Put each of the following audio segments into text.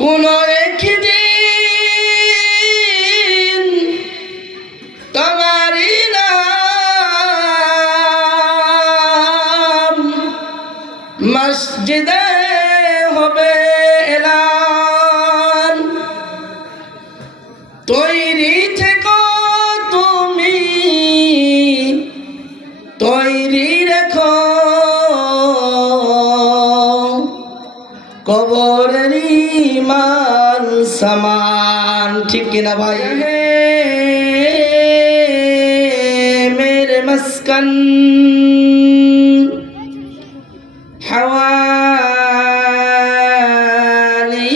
কোন একদিন তোমারই নাম মসজিদে হবে এলান। তৈরি থেকো তুমি, তৈরি রেখো কবরের মান সামান। ঠিক কিনা ভাই? মেরে মস্কন হাওয়ালি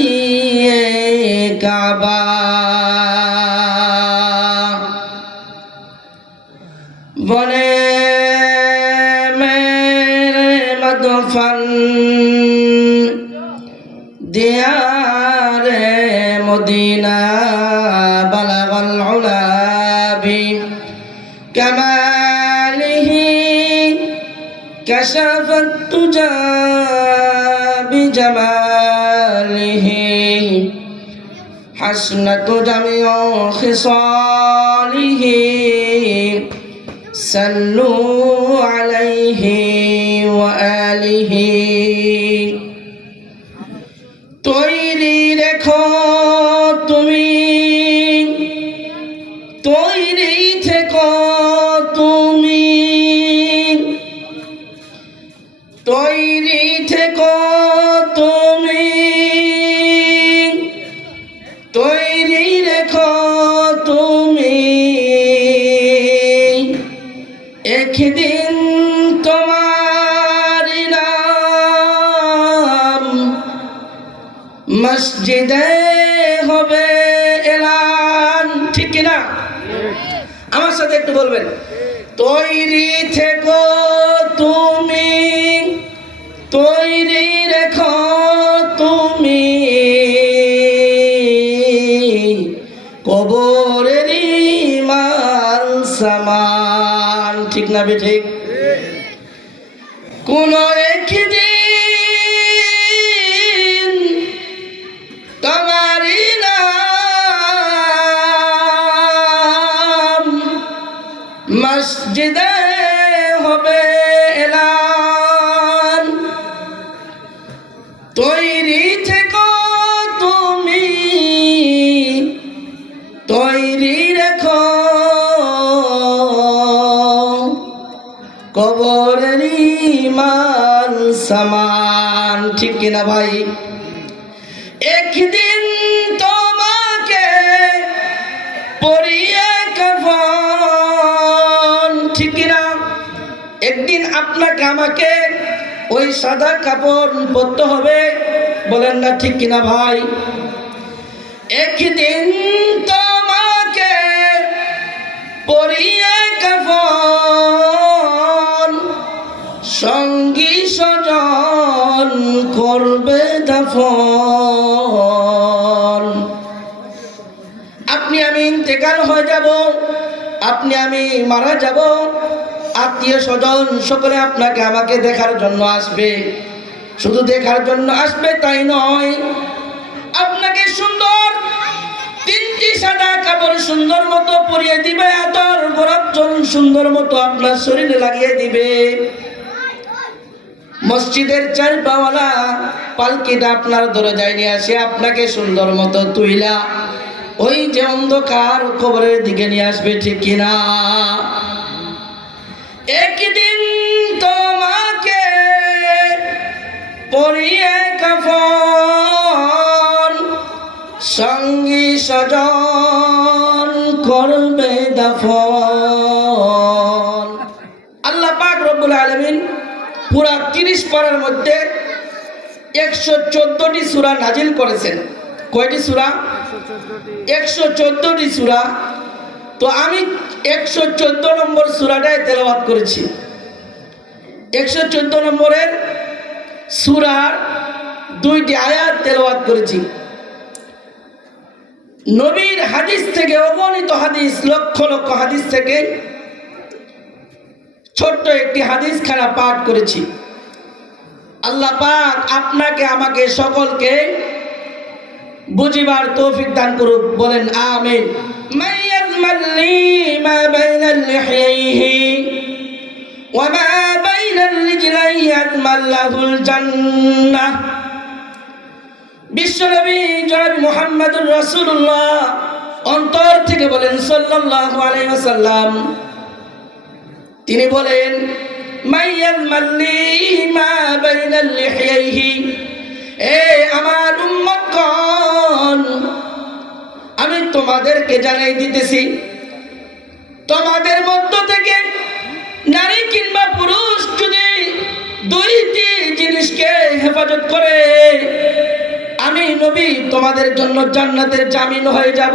কাবা, বনে মেরে মদফন দিয়ারে মদিনা, বালাগাল উলা বি কামালিহি কাশাফাত তুজা বিজামালিহি, হাসনাত জামিউ খিসালিহি, সাল্লু আলাইহি ওয়া আলিহি। তৈরি রেখো তুমি, তৈরি থেকো তুমি, তৈরি থেকো তুমি, তৈরি রেখো তুমি। একদিন তোমার নাম মসজিদে হবে এলান। ঠিক কিনা? আমার সাথে একটু বলবেন, তৈরি থেকো তুমি, তৈরি রেখো তুমি কবরের মান সামান। ঠিক না ঠিক? কোন একদিন তোমারই নাম মসজিদে হবে এলান। তৈরি থেকো তুমি, তৈরি রেখো কবরের মান সামান। ঠিক কিনা ভাই? একদিন তোমাকে পরিয়ে কাফন। ঠিক কিনা? একদিন আপনাকে আমাকে ওই সাদা কাপড় পরতে হবে। বলেন না ঠিক কিনা ভাই? একদিন তোমাকে পরিয়ে কাফন, সঙ্গী স্বজন করবে দাফন। আপনি আমি ইন্তেকাল হয়ে যাব, আপনি আমি মারা যাব, আত্মীয় স্বজন সকলে আপনাকে আমাকে দেখার জন্য আসবে। শুধু দেখার জন্য আসবে তাই নয়, আপনাকে সুন্দর তিনটি সাদা কাপড় সুন্দর মতো পরিয়ে দিবে, আতর গোলাপ জল সুন্দর মতো আপনার শরীরে লাগিয়ে দিবে। মসজিদের চার পাওয়ালা পালকিটা আপনার দরজায় নিয়ে আসে আপনাকে সুন্দর মতো তুইলা ওই যে অন্ধকার কবরের দিকে নিয়ে আসবে। ঠিক কিনা? একদিন তোমাকে পরিয়ে কাফন, সঙ্গী স্বজন করবে দাফন। আল্লাহ পাক রব্বুল আলামিন পুরা 30 পারার মধ্যে 114টি সূরা নাজিল করেছেন। কয়টি সূরা? 114টি সূরা। তো আমি 114 নম্বর সূরাটাই তেলাওয়াত করেছি। 114 নম্বরের সূরার 2টি আয়াত তেলাওয়াত করেছি। নবীর হাদিস থেকে অগণিত হাদিস, লক্ষ লক্ষ হাদিস থেকে ছোট্ট একটি হাদিস খানা পাঠ করেছি। আল্লাহ পাক আপনাকে আমাকে সকলকে বুঝিবার তৌফিক দান করুক, বলেন আমিন। মাইয়াজমাল লি মা বাইনাল লিহইহি ওয়া মা বাইনার রিজলাইহি আজমাল্লাহুল জান্নাহ। বিশ্বনবী জনাব মুহাম্মদুর রাসূলুল্লাহ অন্তর থেকে বলেন সাল্লাল্লাহু আলাইহি ওয়াসাল্লাম, তিনি বলেন মাইয়াজমাল লি মা বাইনাল লিহইহি, এ আমার উম্মতগণ, আমি তোমাদেরকে জানাই দিতেছি, তোমাদের মধ্য থেকে নারী কিংবা পুরুষ যদি দুইটি জিনিসকে হেফাজত করে, আমি নবী তোমাদের জন্য জান্নাতের জামিন হয়ে যাব।